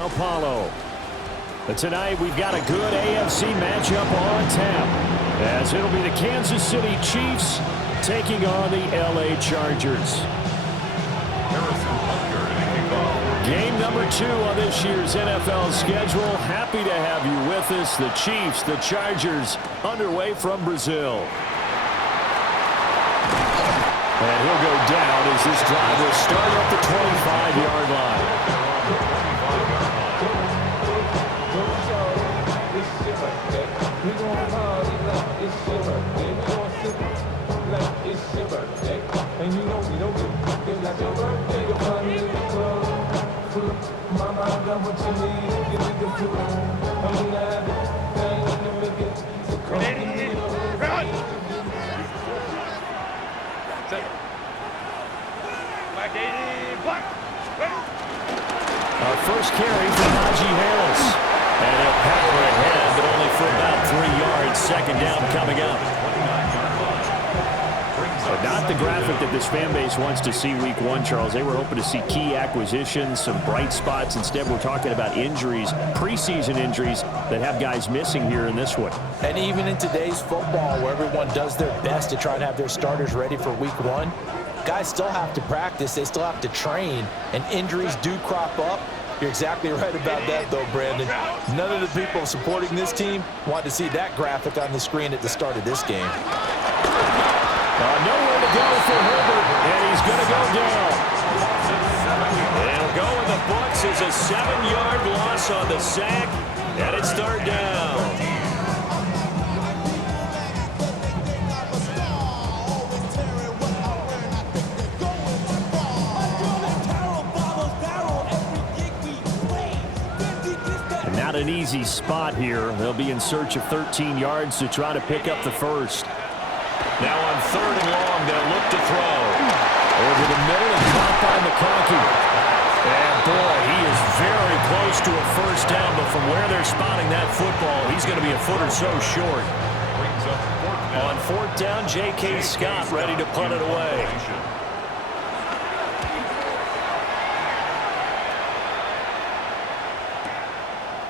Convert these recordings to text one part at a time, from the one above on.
Sau Palo. But tonight we've got a good AFC matchup on tap, as it'll be the Kansas City Chiefs taking on the LA Chargers. Game number 2 on this year's NFL schedule. Happy to have you with us. The Chiefs, the Chargers, underway from Brazil. And he'll go down as this drive will start up the 25-yard line. Our first carry from Najee Harris. And he'll power ahead, but only for about 3 yards. Second down coming up. But not the graphic that this fan base wants to see week 1, Charles. They were hoping to see key acquisitions, some bright spots. Instead, we're talking about injuries, preseason injuries that have guys missing here in this one. And even in today's football, where everyone does their best to try and have their starters ready for week 1, guys still have to practice. They still have to train, and injuries do crop up. You're exactly right about that, though, Brandon. None of the people supporting this team want to see that graphic on the screen at the start of this game. Nowhere to go for Herbert, and he's going to go down. It'll go in the books as a 7-yard loss on the sack, and it's third down. Not an easy spot here. They'll be in search of 13 yards to try to pick up the first. Now on 3rd and long, they'll look to throw. Over the middle and caught by McConkey. And boy, he is very close to a first down, but from where they're spotting that football, he's going to be a foot or so short. On 4th down, J.K. Scott ready to punt it away.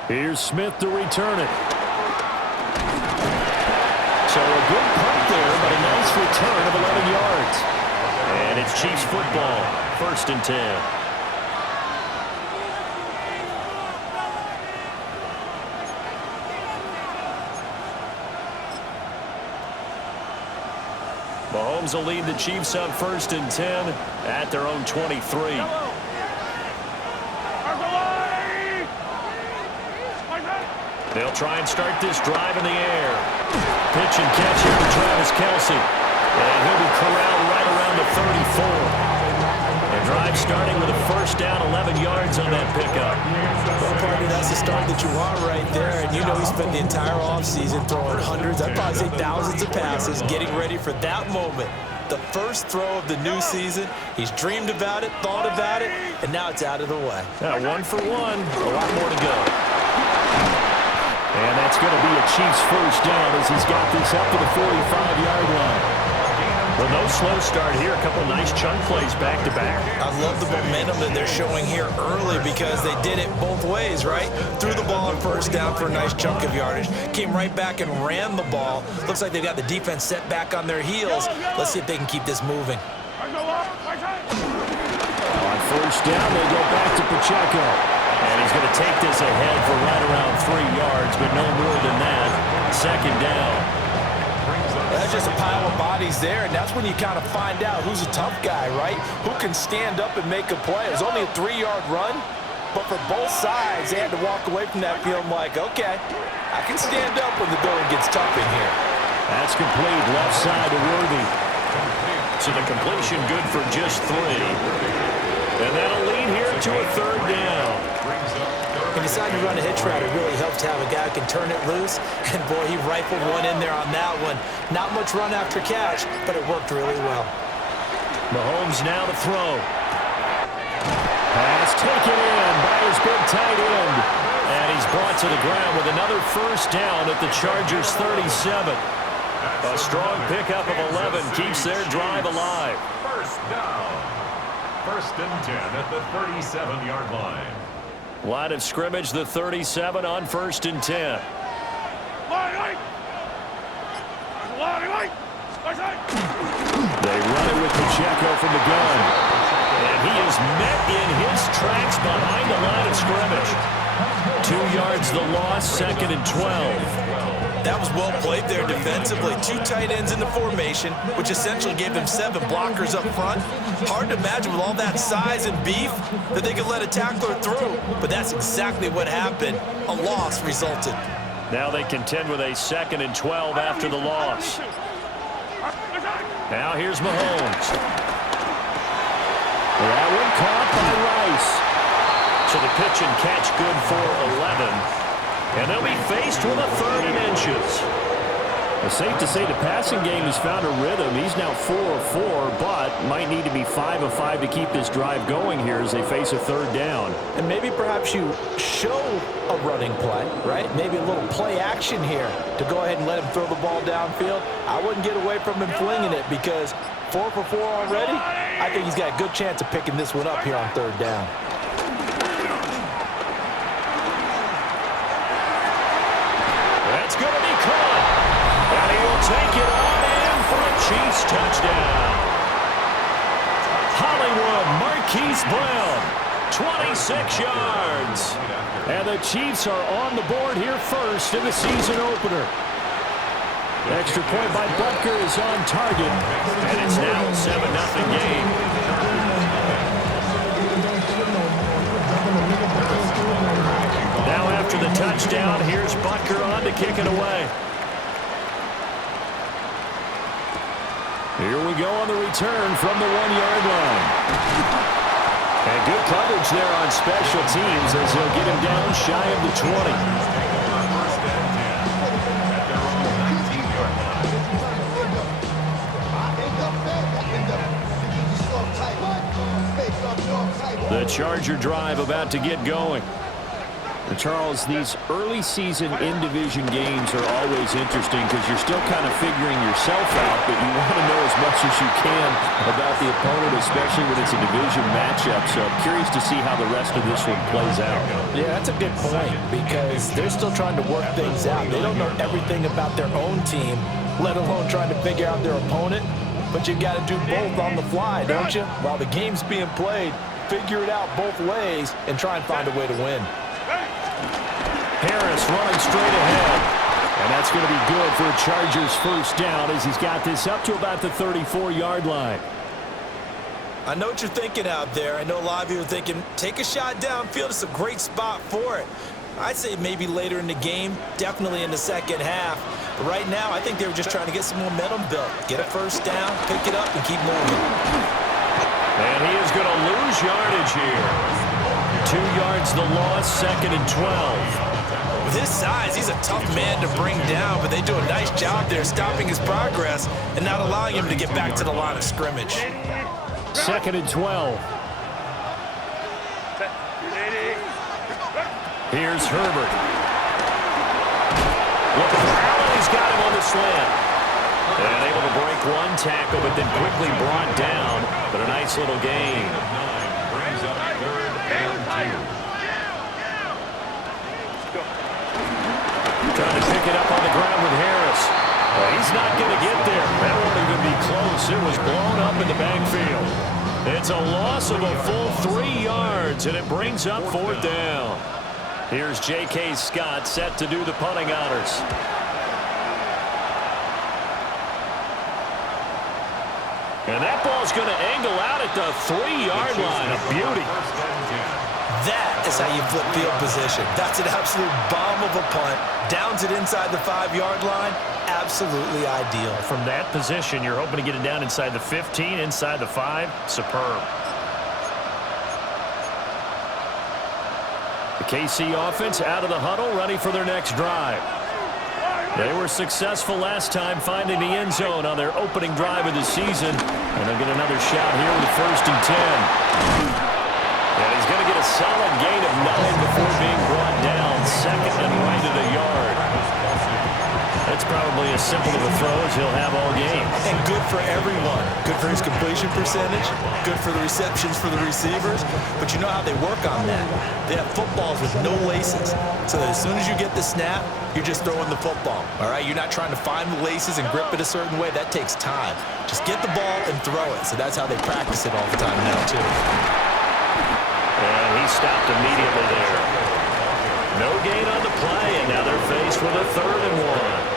Here's Smith to return it. So a good punt there, but a nice return of 11 yards. And it's Chiefs football, 1st and 10. Mahomes will lead the Chiefs on 1st and 10 at their own 23. They'll try and start this drive in the air. Pitch and catch here to Travis Kelce. And he'll be corralled right around the 34. And drive starting with a first down, 11 yards on that pickup. Well, partner, that's the start that you want right there. And you know he spent the entire offseason throwing hundreds, I'd probably say thousands of passes, getting ready for that moment. The first throw of the new season. He's dreamed about it, thought about it, and now it's out of the way. 1 for 1. A lot more to go. And that's going to be a Chiefs first down as he's got this up to the 45-yard line. Well, no slow start here. A couple nice chunk plays back-to-back. I love the momentum that they're showing here early because they did it both ways, right? Threw the ball on first down for a nice chunk of yardage. Came right back and ran the ball. Looks like they've got the defense set back on their heels. Let's see if they can keep this moving. On first down, they go back to Pacheco. And he's going to take this ahead for right around 3 yards, but no more than that. 2nd down. That's just a pile of bodies there, and that's when you kind of find out who's a tough guy, right? Who can stand up and make a play. It was only a 3-yard run, but for both sides, they had to walk away from that feeling like, okay, I can stand up when the going gets tough in here. That's complete, left side to Worthy. So the completion good for just 3. And that'll lead here to a 3rd down. When you decide to run a hitch route, it really helps to have a guy who can turn it loose. And, boy, he rifled one in there on that one. Not much run after catch, but it worked really well. Mahomes now to throw. Pass taken in by his big tight end. And he's brought to the ground with another first down at the Chargers' 37. A strong pickup of 11 keeps their drive alive. First down. 1st and 10 at the 37-yard line. Line of scrimmage, the 37 on 1st and 10. They run it with Pacheco from the gun. And he is met in his tracks behind the line of scrimmage. 2 yards the loss, 2nd and 12. That was well played there defensively. 2 tight ends in the formation, which essentially gave them 7 blockers up front. Hard to imagine with all that size and beef that they could let a tackler through. But that's exactly what happened. A loss resulted. Now they contend with a 2nd and 12 after the loss. Now here's Mahomes. That one caught by Rice. So the pitch and catch good for 11. And they'll be faced with a 3rd and inches. It's safe to say the passing game has found a rhythm. He's now 4 of 4, but might need to be 5 of 5 to keep this drive going here as they face a 3rd down. And maybe perhaps you show a running play, right? Maybe a little play action here to go ahead and let him throw the ball downfield. I wouldn't get away from him flinging it because 4 for 4 already. I think he's got a good chance of picking this one up here on 3rd down. That's going to be caught. And he will take it on in for a Chiefs touchdown. Hollywood Marquise Brown, 26 yards. And the Chiefs are on the board here first in the season opener. Extra point by Butker is on target. And it's now a 7-0 game. Now after the touchdown, here's Butker on to kick it away. Here we go on the return from the 1-yard line. And good coverage there on special teams as they'll get him down shy of the 20. The Charger drive about to get going. Charles, these early season in-division games are always interesting because you're still kind of figuring yourself out, but you want to know as much as you can about the opponent, especially when it's a division matchup. So I'm curious to see how the rest of this one plays out. Yeah, that's a good point because they're still trying to work things out. They don't know everything about their own team, let alone trying to figure out their opponent. But you've got to do both on the fly, don't you? While the game's being played, figure it out both ways and try and find a way to win. Harris running straight ahead. And that's going to be good for a Chargers first down as he's got this up to about the 34-yard line. I know what you're thinking out there. I know a lot of you are thinking, take a shot downfield. It's a great spot for it. I'd say maybe later in the game, definitely in the second half. But right now, I think they were just trying to get some momentum built. Get a first down, pick it up, and keep moving. And he is going to lose yardage here. 2 yards the loss, 2nd and 12. With his size, he's a tough man to bring down, but they do a nice job there stopping his progress and not allowing him to get back to the line of scrimmage. 2nd and 12. Here's Herbert. Looking for Allen. He's got him on the slant. And able to break one tackle, but then quickly brought down. But a nice little gain. Trying to pick it up on the ground with Harris. Well, he's not going to get there. That won't even be close. It was blown up in the backfield. It's a loss of a full 3 yards, and it brings up 4th down. Here's J.K. Scott set to do the punting honors. And that ball's going to angle out at the 3-yard line. A beauty. That is how you flip field position. That's an absolute bomb of a punt. Downs it inside the 5-yard line. Absolutely ideal. From that position, you're hoping to get it down inside the 15, inside the 5. Superb. The KC offense out of the huddle, ready for their next drive. They were successful last time finding the end zone on their opening drive of the season. And they'll get another shot here with 1st and 10. And he's going to get a solid gain of 9 before being brought down. 2nd and right at a yard. That's probably probably as simple of a throw as he'll have all game. And good for everyone. Good for his completion percentage, good for the receptions for the receivers. But you know how they work on that. They have footballs with no laces. So that as soon as you get the snap, you're just throwing the football. All right? You're not trying to find the laces and grip it a certain way. That takes time. Just get the ball and throw it. So that's how they practice it all the time now, too. And he stopped immediately there. No gain on the play, and now they're faced with a 3rd and 1.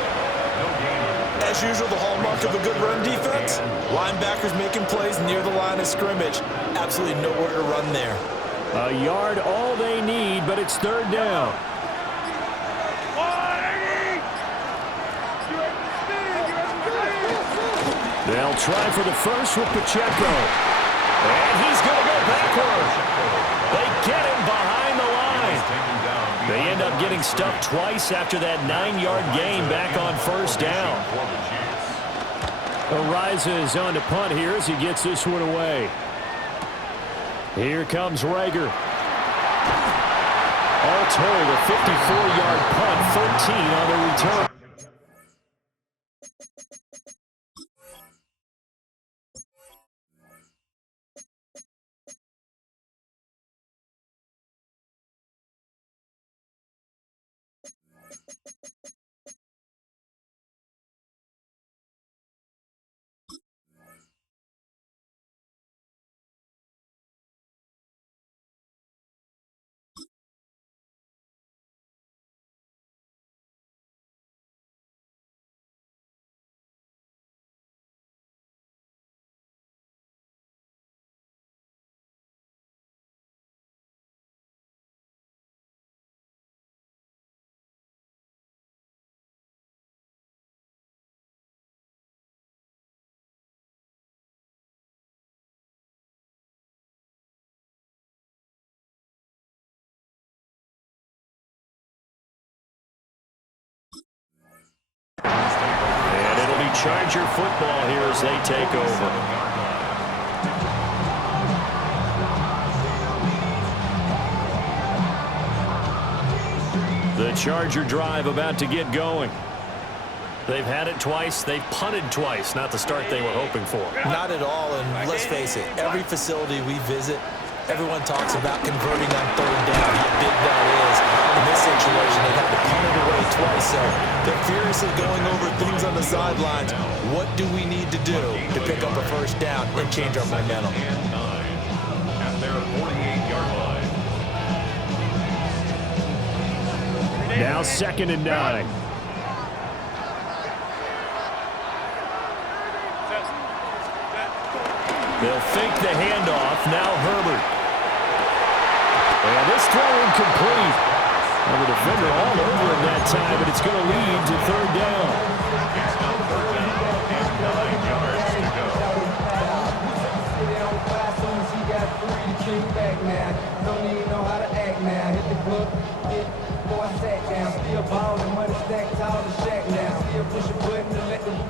As usual, the hallmark of a good run defense, linebackers making plays near the line of scrimmage. Absolutely nowhere to run there. A yard all they need, but it's 3rd down. They'll try for the first with Pacheco. And he's going to go backward. They get him behind the line. They end up getting stuffed twice after that 9-yard gain back on 1st down. Arises on to punt here as he gets this one away. Here comes Rager. All told, a 54-yard punt, 13 on the return. And it'll be Charger football here as they take over. The Charger drive about to get going. They've had it twice. They've punted twice. Not the start they were hoping for. Not at all, and let's face it, every facility we visit, everyone talks about converting on 3rd down, how big that is. In this situation, they've had to punt it away twice, so they're furiously going over things on the sidelines. What do we need to do to pick up a 1st down and change our momentum? At their 48-yard line. Now 2nd and 9. They'll fake the handoff. Now Herbert. And this throw incomplete. And the defender all over him that time, but it's going to lead to 3rd down. It's now 3rd down and 9 yards to go.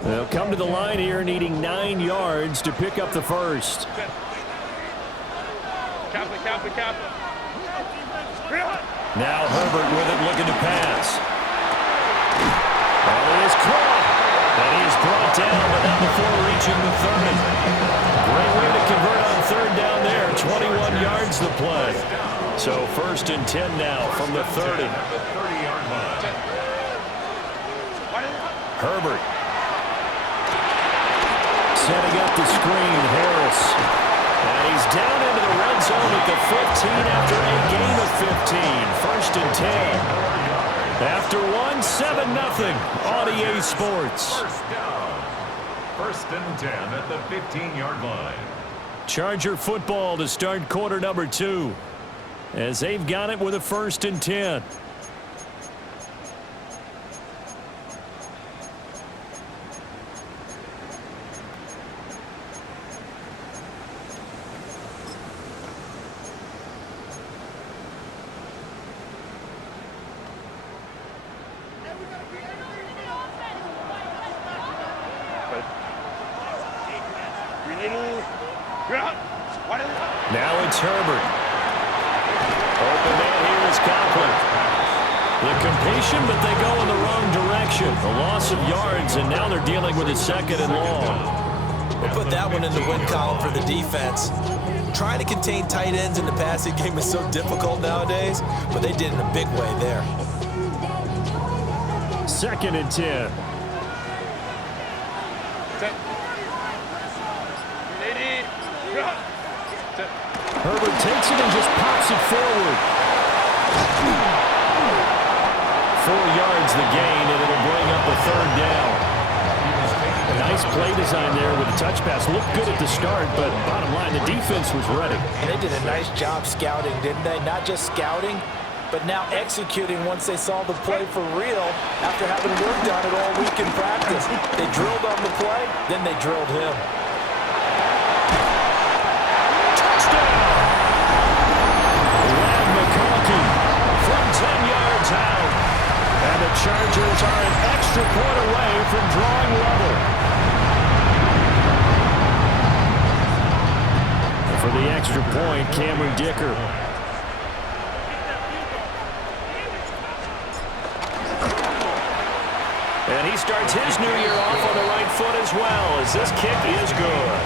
They'll come to the line here needing 9 yards to pick up the first. Now Herbert with it, looking to pass. Oh, he is caught. And he is brought down, but not before reaching the 30. Great way to convert on 3rd down there. 21 yards the play. So 1st and 10 now from the 30. Herbert. Setting up the screen, Harris. And he's down into the red zone at the 15 after a gain of 15. 1st and 10. After 7-0 on EA Sports. 1st and 10 at the 15-yard line. Charger football to start quarter number 2. As they've got it with a 1st and 10. Now it's Herbert. Open man here is Coughlin. The anticipation, but they go in the wrong direction. A loss of yards, and now they're dealing with a 2nd and long. We'll put that one in the win column for the defense. Trying to contain tight ends in the passing game is so difficult nowadays, but they did in a big way there. 2nd and 10. Herbert takes it and just pops it forward. 4 yards the gain, and it'll bring up a 3rd down. Nice play design there with a touch pass. Looked good at the start, but bottom line, the defense was ready. And they did a nice job scouting, didn't they? Not just scouting, but now executing once they saw the play for real after having worked on it all week in practice. They drilled on the play, then they drilled him. From 10 yards out. And the Chargers are an extra point away from drawing level. For the extra point, Cameron Dicker. And he starts his new year off on the right foot as well, as this kick is good.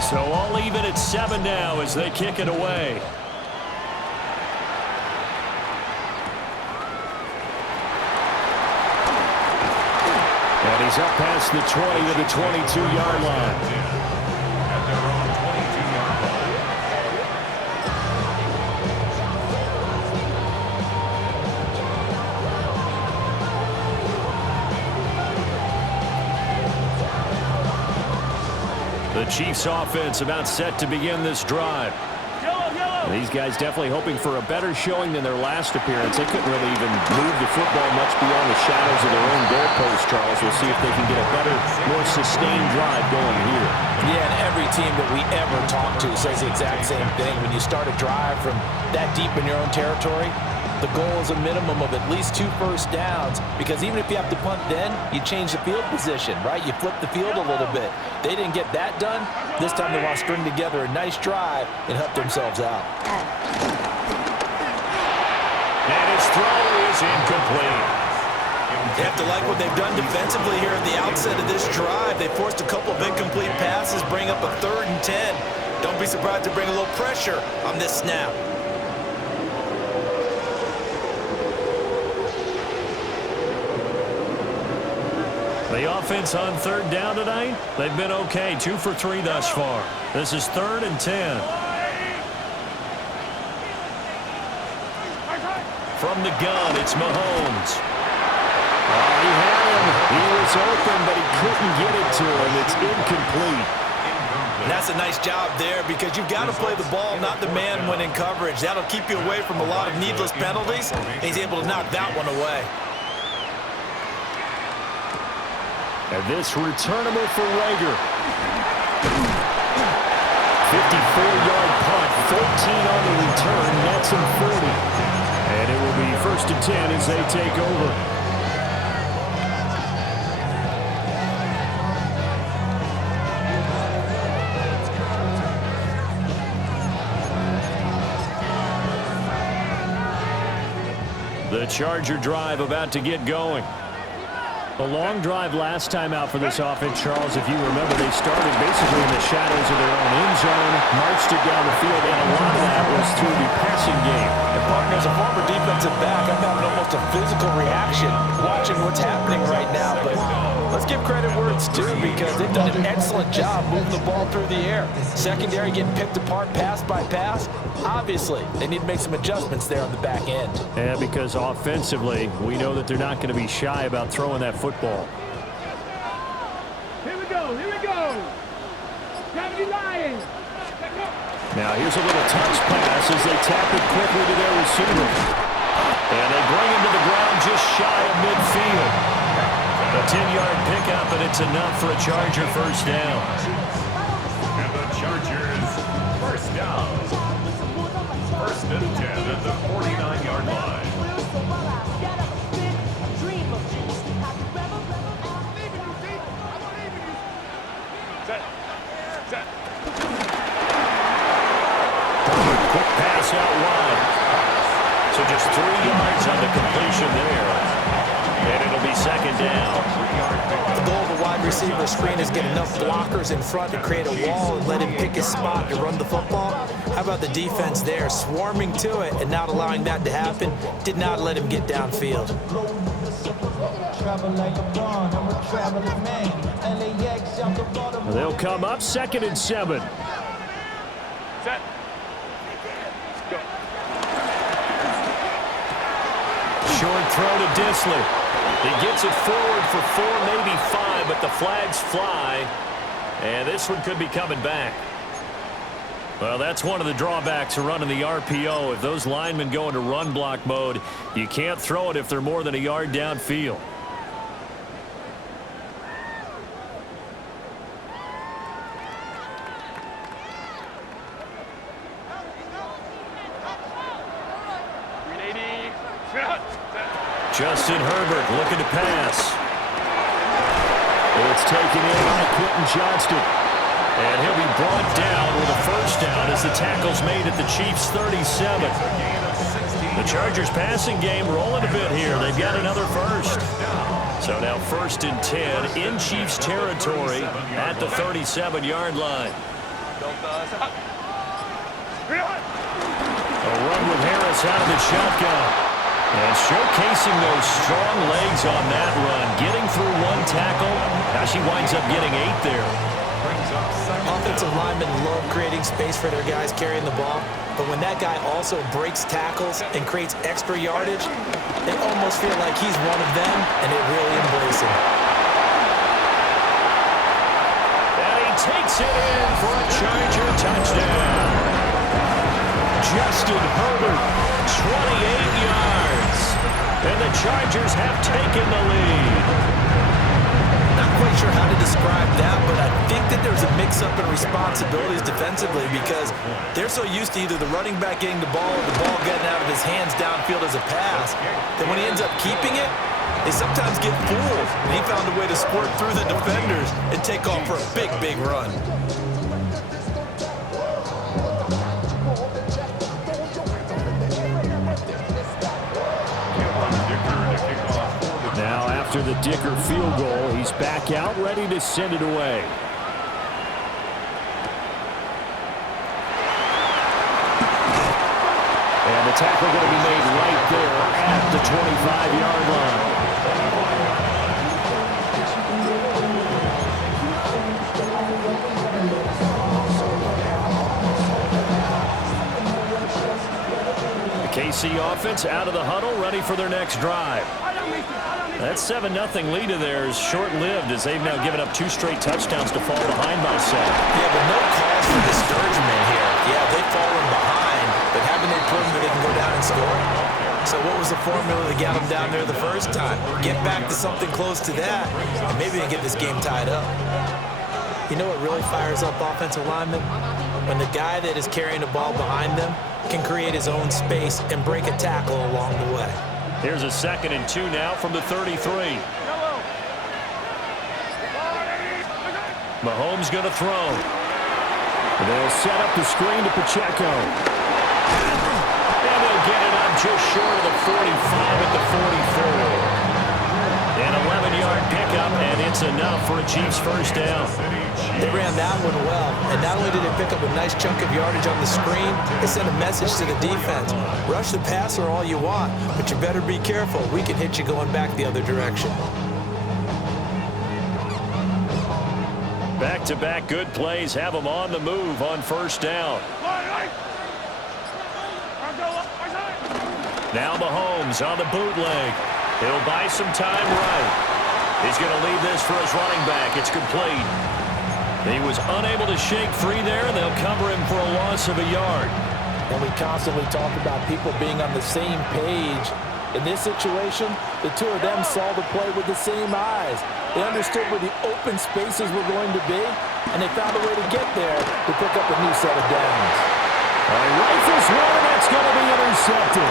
So all even at 7 now as they kick it away. And he's up past the 20 to the 22-yard line. At their own 22-yard line. The Chiefs offense about set to begin this drive. These guys definitely hoping for a better showing than their last appearance. They couldn't really even move the football much beyond the shadows of their own goalpost, Charles. We'll see if they can get a better, more sustained drive going here. Yeah, and every team that we ever talk to says the exact same thing. When you start a drive from that deep in your own territory, the goal is a minimum of at least 2 first downs, because even if you have to punt then, you change the field position, right? You flip the field a little bit. They didn't get that done. This time they want to string together a nice drive and help themselves out. And his throw is incomplete. They have to like what they've done defensively here at the outset of this drive. They forced a couple of incomplete passes, bring up a 3rd and 10. Don't be surprised to bring a little pressure on this snap. The offense on 3rd down tonight, they've been okay. 2 for 3 thus far. This is 3rd and 10. From the gun, it's Mahomes. He had him. He was open, but he couldn't get it to him. It's incomplete. And that's a nice job there, because you've got to play the ball, not the man when in coverage. That'll keep you away from a lot of needless penalties. And he's able to knock that one away. And this returnable for Rager. 54-yard punt, 14 on the return, nets him 40. And it will be 1st and 10 as they take over. The Charger drive about to get going. A long drive last time out for this offense, Charles. If you remember, they started basically in the shadows of their own end zone, marched it down the field, and a lot of that was through the passing game. And partner, as a former defensive back, I'm having almost a physical reaction watching what's happening right now. But let's give credit where it's due, because they've done an excellent job moving the ball through the air. Secondary getting picked apart pass by pass. Obviously, they need to make some adjustments there on the back end. Yeah, because offensively, we know that they're not going to be shy about throwing that football. Here we go, here we go. Time to be lying. Now here's a little touch pass as they tap it quickly to their receiver. And they bring him to the ground just shy of midfield. A 10-yard pickup, and it's enough for a Charger first down. And the Chargers first down. Quick pass out wide. So just 3 yards on the completion there. And it'll be second down. The goal of a wide receiver screen is get enough blockers in front to create a wall and let him pick his spot to run the football. How about the defense there, swarming to it and not allowing that to happen? Did not let him get downfield. They'll come up 2nd and 7. Set. Short throw to Disley. He gets it forward for 4, maybe 5, but the flags fly. And this one could be coming back. Well, that's one of the drawbacks of running the RPO. If those linemen go into run block mode, you can't throw it if they're more than a yard downfield. Justin Herbert looking to pass. It's taken in by Quentin Johnston. And he'll be brought down with a first down as the tackle's made at the Chiefs' 37. The Chargers passing game rolling a bit here. They've got another first. So now 1st and 10 in Chiefs territory at the 37-yard line. A run with Harris out of the shotgun. And showcasing those strong legs on that run. Getting through 1 tackle. Now she winds up getting 8 there. Offensive linemen love creating space for their guys carrying the ball. But when that guy also breaks tackles and creates extra yardage, they almost feel like he's one of them, and they really embrace him. And he takes it in for a Charger touchdown. Justin Herbert, 28 yards. And the Chargers have taken the lead. Not quite sure how to describe that, but I think that there's a mix-up in responsibilities defensively because they're so used to either the running back getting the ball or the ball getting out of his hands downfield as a pass that when he ends up keeping it, they sometimes get fooled. And he found a way to squirt through the defenders and take off for a big, big run. Now after the Dicker field goal, he's back out ready to send it away. And the tackle going to be made right there at the 25-yard line. The KC offense out of the huddle, ready for their next drive. That 7-0 lead of theirs short-lived as they've now given up 2 straight touchdowns to fall behind by 7. Yeah, but no cause for discouragement here. Yeah, they've fallen behind, but haven't they proven that they can go down and score? So what was the formula that got them down there the first time? Get back to something close to that, and maybe they get this game tied up. You know what really fires up offensive linemen? When the guy that is carrying the ball behind them can create his own space and break a tackle along the way. Here's a 2nd and 2 now from the 33. Mahomes going to throw. They'll set up the screen to Pacheco. And they'll get it on just short of the 45 at the 44. An 11-yard pickup, and it's enough for a Chiefs first down. They ran that one well, and not only did they pick up a nice chunk of yardage on the screen, they sent a message to the defense. Rush the passer all you want, but you better be careful. We can hit you going back the other direction. Back-to-back good plays have them on the move on first down. Now Mahomes on the bootleg. He'll buy some time right. He's going to leave this for his running back. It's complete. He was unable to shake free there, and they'll cover him for a loss of a yard. And we constantly talk about people being on the same page. In this situation, the two of them saw the play with the same eyes. They understood where the open spaces were going to be, and they found a way to get there to pick up a new set of downs. Rifles one, that's going to be intercepted.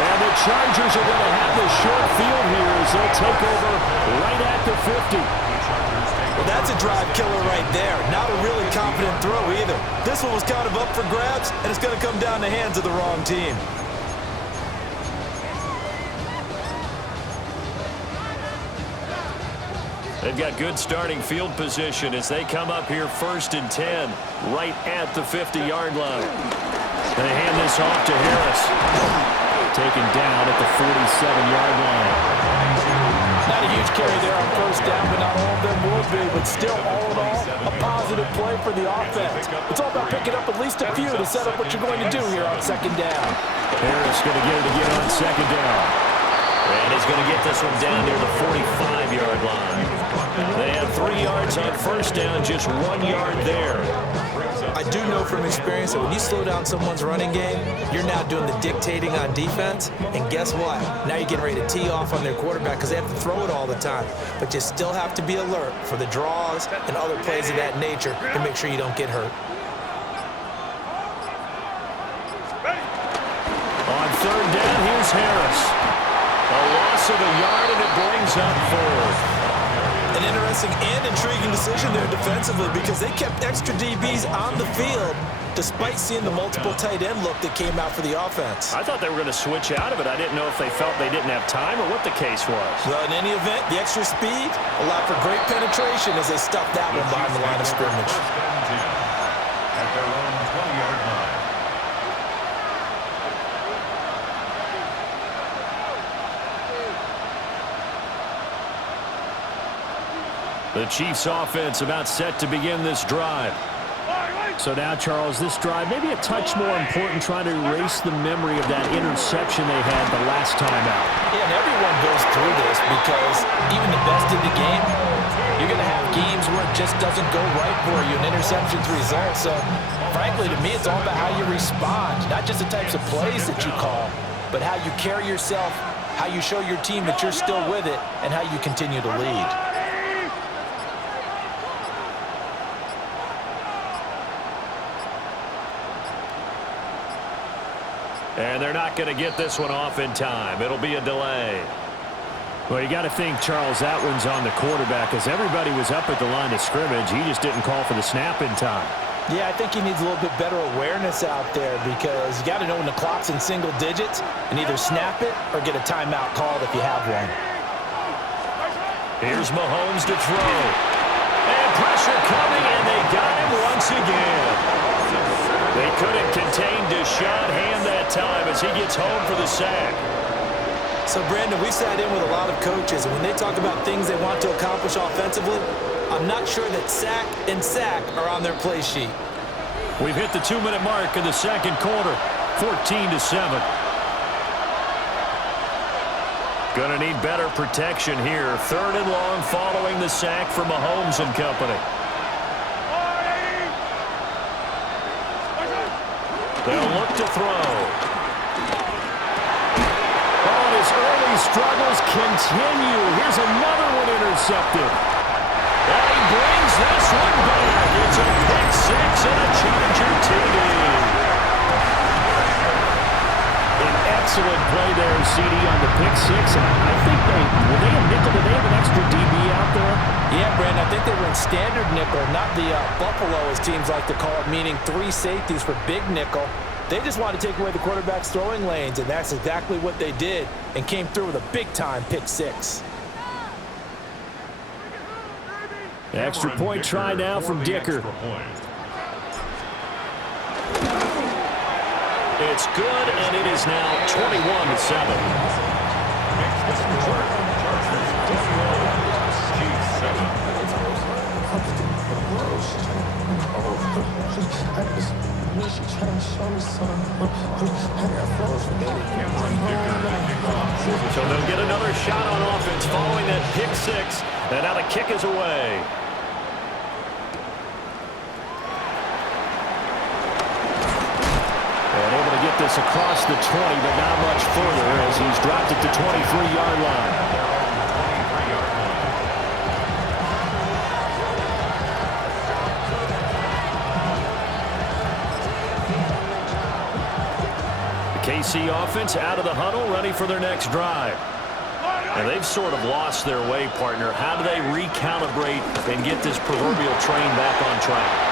And the Chargers are going to have the short field here as they'll take over right at the 50. Well, that's a drive killer right there. Not a really confident throw either. This This one was kind of up for grabs, and it's going to come down the hands of the wrong team. They've got good starting field position as they come up here 1st and 10, right at the 50-yard line. They hand this off to Harris. Taken down at the 47-yard line. Not a huge carry there on 1st down, but not all of them will be. But still, all in all, a positive play for the offense. It's all about picking up at least a few to set up what you're going to do here on 2nd down. Harris going to get it again on 2nd down. And he's going to get this one down near the 45-yard line. They had 3 yards on 1st down, just 1 yard there. I do know from experience that when you slow down someone's running game, you're now doing the dictating on defense. And guess what? Now you're getting ready to tee off on their quarterback because they have to throw it all the time. But you still have to be alert for the draws and other plays of that nature to make sure you don't get hurt. On 3rd down, here's Harris. A loss of a yard, and it brings up 4th. An interesting and intriguing decision there defensively because they kept extra DBs on the field despite seeing the multiple tight end look that came out for the offense. I thought they were going to switch out of it. I didn't know if they felt they didn't have time or what the case was. Well, in any event, the extra speed allowed for great penetration as they stuffed that one behind the line of scrimmage. At their own 20-yard line. The Chiefs offense about set to begin this drive. So now, Charles, this drive maybe a touch more important, trying to erase the memory of that interception they had the last time out. Yeah, and everyone goes through this because even the best in the game, you're going to have games where it just doesn't go right for you, and interceptions result. So, frankly, to me, it's all about how you respond, not just the types of plays that you call, but how you carry yourself, how you show your team that you're still with it, and how you continue to lead. And they're not going to get this one off in time. It'll be a delay. Well, you got to think, Charles, that one's on the quarterback as everybody was up at the line of scrimmage. He just didn't call for the snap in time. Yeah, I think he needs a little bit better awareness out there because you got to know when the clock's in single digits and either snap it or get a timeout called if you have one. Here's Mahomes to throw. And pressure coming, and they got him once again. They couldn't contain Deshaun Hand that time as he gets home for the sack. So, Brandon, we sat in with a lot of coaches, and when they talk about things they want to accomplish offensively, I'm not sure that sack and sack are on their play sheet. We've hit the 2-minute mark in the 2nd quarter, 14-7. Gonna need better protection here. 3rd and long following the sack from Mahomes and company. They'll look to throw. Oh, and his early struggles continue. Here's another one intercepted. And he brings this one back. It's a pick-6 and a Charger TD. An excellent play there, CD, on the pick-6. And I think were they a nickel? Did they have an extra DB out there? Yeah, Brandon, I think they were in standard nickel, not the Buffalo, as teams like to call it, meaning 3 safeties for big nickel. They just wanted to take away the quarterback's throwing lanes, and that's exactly what they did and came through with a big-time pick-6. Extra point try now from Dicker. It's good, and it is now 21-7. So they'll get another shot on offense following that pick-6, and now the kick is away. And able to get this across the 20, but not much further as he's dropped at the 23-yard line. KC offense out of the huddle, ready for their next drive. And they've sort of lost their way, partner. How do they recalibrate and get this proverbial train back on track?